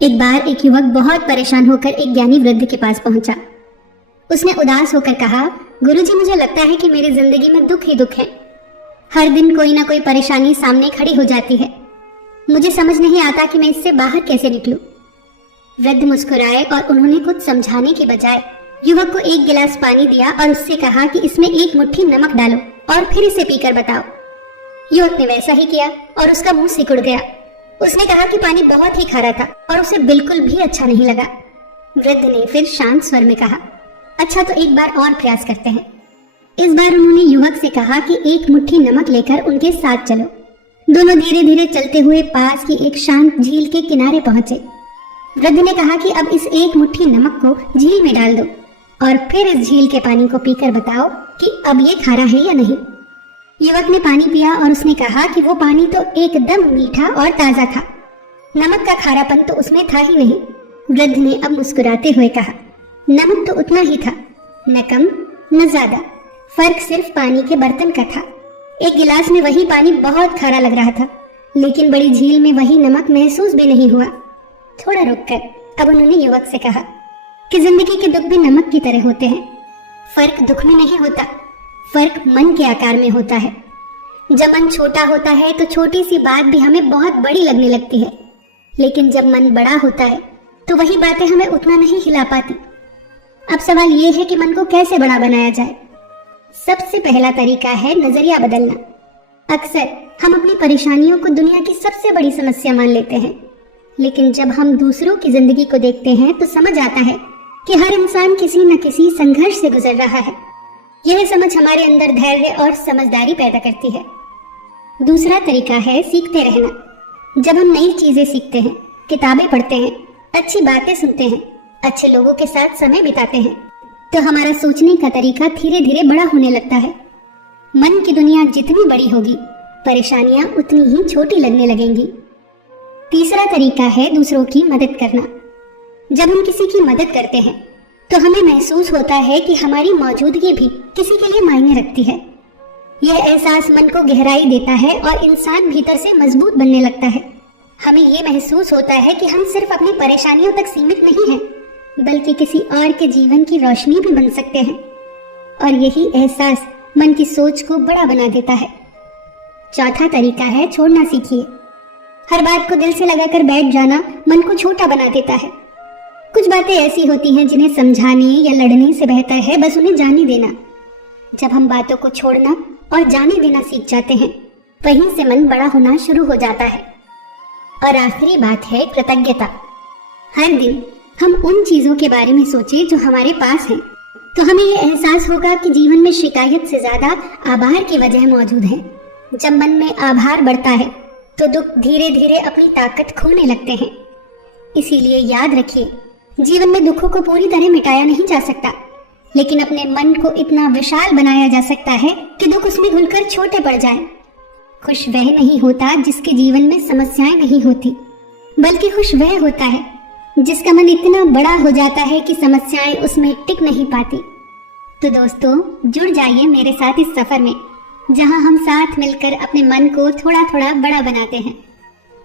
एक बार एक युवक बहुत परेशान होकर एक ज्ञानी वृद्ध के पास पहुंचा। उसने उदास होकर कहा, गुरुजी, मुझे लगता है कि मेरी जिंदगी में दुख ही दुख है। हर दिन कोई ना कोई परेशानी सामने खड़ी हो जाती है। मुझे समझ नहीं आता कि मैं इससे बाहर कैसे निकलूं। वृद्ध मुस्कुराए और उन्होंने कुछ समझाने के बजाय युवक को एक गिलास पानी दिया और उससे कहा कि इसमें एक मुट्ठी नमक डालो और फिर इसे पीकर बताओ। युवक ने वैसा ही किया और उसका मुंह सिकुड़ गया। उसने कहा कि पानी बहुत ही खारा था और उसे बिल्कुल भी अच्छा नहीं लगा। वृद्ध ने फिर शांत स्वर में कहा, अच्छा तो एक बार और प्रयास करते हैं। इस बार उन्होंने युवक से कहा कि एक मुट्ठी नमक लेकर उनके साथ चलो। दोनों धीरे धीरे चलते हुए पास की एक शांत झील के किनारे पहुंचे। वृद्ध ने कहा कि अब इस एक मुट्ठी नमक को झील में डाल दो और फिर इस झील के पानी को पीकर बताओ कि अब ये खारा है या नहीं। युवक ने पानी पिया और उसने कहा कि वो पानी तो एकदम मीठा और ताजा था। नमक का खारापन तो उसमें था ही नहीं। वृद्ध ने अब मुस्कुराते हुए कहा, नमक तो उतना ही था, न कम न ज्यादा। फर्क सिर्फ पानी के बर्तन का था। एक गिलास में वही पानी बहुत खारा लग रहा था, लेकिन बड़ी झील में वही नमक महसूस भी नहीं हुआ। थोड़ा रुककर अब उन्होंने युवक से कहा कि जिंदगी के दुख भी नमक की तरह होते हैं। फर्क दुख में नहीं होता, फर्क मन के आकार में होता है। जब मन छोटा होता है तो छोटी सी बात भी हमें बहुत बड़ी लगने लगती है, लेकिन जब मन बड़ा होता है तो वही बातें हमें उतना नहीं हिला पाती। अब सवाल ये है कि मन को कैसे बड़ा बनाया जाए। सबसे पहला तरीका है नजरिया बदलना। अक्सर हम अपनी परेशानियों को दुनिया की सबसे बड़ी समस्या मान लेते हैं, लेकिन जब हम दूसरों की जिंदगी को देखते हैं तो समझ आता है कि हर इंसान किसी न किसी संघर्ष से गुजर रहा है। यह समझ हमारे अंदर धैर्य और समझदारी पैदा करती है। दूसरा तरीका है सीखते रहना। जब हम नई चीजें सीखते हैं, किताबें पढ़ते हैं, अच्छी बातें सुनते हैं, अच्छे लोगों के साथ समय बिताते हैं, तो हमारा सोचने का तरीका धीरे धीरे बड़ा होने लगता है। मन की दुनिया जितनी बड़ी होगी, परेशानियां उतनी ही छोटी लगने लगेंगी। तीसरा तरीका है दूसरों की मदद करना। जब हम किसी की मदद करते हैं तो हमें महसूस होता है कि हमारी मौजूदगी भी किसी के लिए मायने रखती है। यह एहसास मन को गहराई देता है और इंसान भीतर से मजबूत बनने लगता है। हमें ये महसूस होता है कि हम सिर्फ अपनी परेशानियों तक सीमित नहीं हैं, बल्कि किसी और के जीवन की रोशनी भी बन सकते हैं। और यही एहसास मन की सोच को बड़ा बना देता है। चौथा तरीका है छोड़ना सीखिए। हर बात को दिल से लगाकर बैठ जाना मन को छोटा बना देता है। कुछ बातें ऐसी होती हैं जिन्हें समझाने या लड़ने से बेहतर है बस उन्हें जाने देना। जब हम बातों को छोड़ना और जाने देना सीख जाते हैं, वहीं से मन बड़ा होना शुरू हो जाता है। और आखिरी बात है कृतज्ञता। हर दिन हम उन चीजों के बारे में सोचें जो हमारे पास हैं, तो हमें ये एहसास होगा कि जीवन में शिकायत से ज्यादा आभार की वजह मौजूद है। जब मन में आभार बढ़ता है तो दुख धीरे धीरे अपनी ताकत खोने लगते हैं। इसीलिए याद रखिए, जीवन में दुखों को पूरी तरह मिटाया नहीं जा सकता, लेकिन अपने मन को इतना विशाल बनाया जा सकता है कि दुख उसमें घुलकर छोटे पड़ जाएं। खुश वह नहीं होता जिसके जीवन में समस्याएं नहीं होती, बल्कि खुश वह होता है जिसका मन इतना बड़ा हो जाता है कि समस्याएं उसमें टिक नहीं पाती। तो दोस्तों, जुड़ जाइए मेरे साथ इस सफर में, जहां हम साथ मिलकर अपने मन को थोड़ा थोड़ा बड़ा बनाते हैं।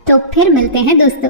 तो फिर मिलते हैं दोस्तों।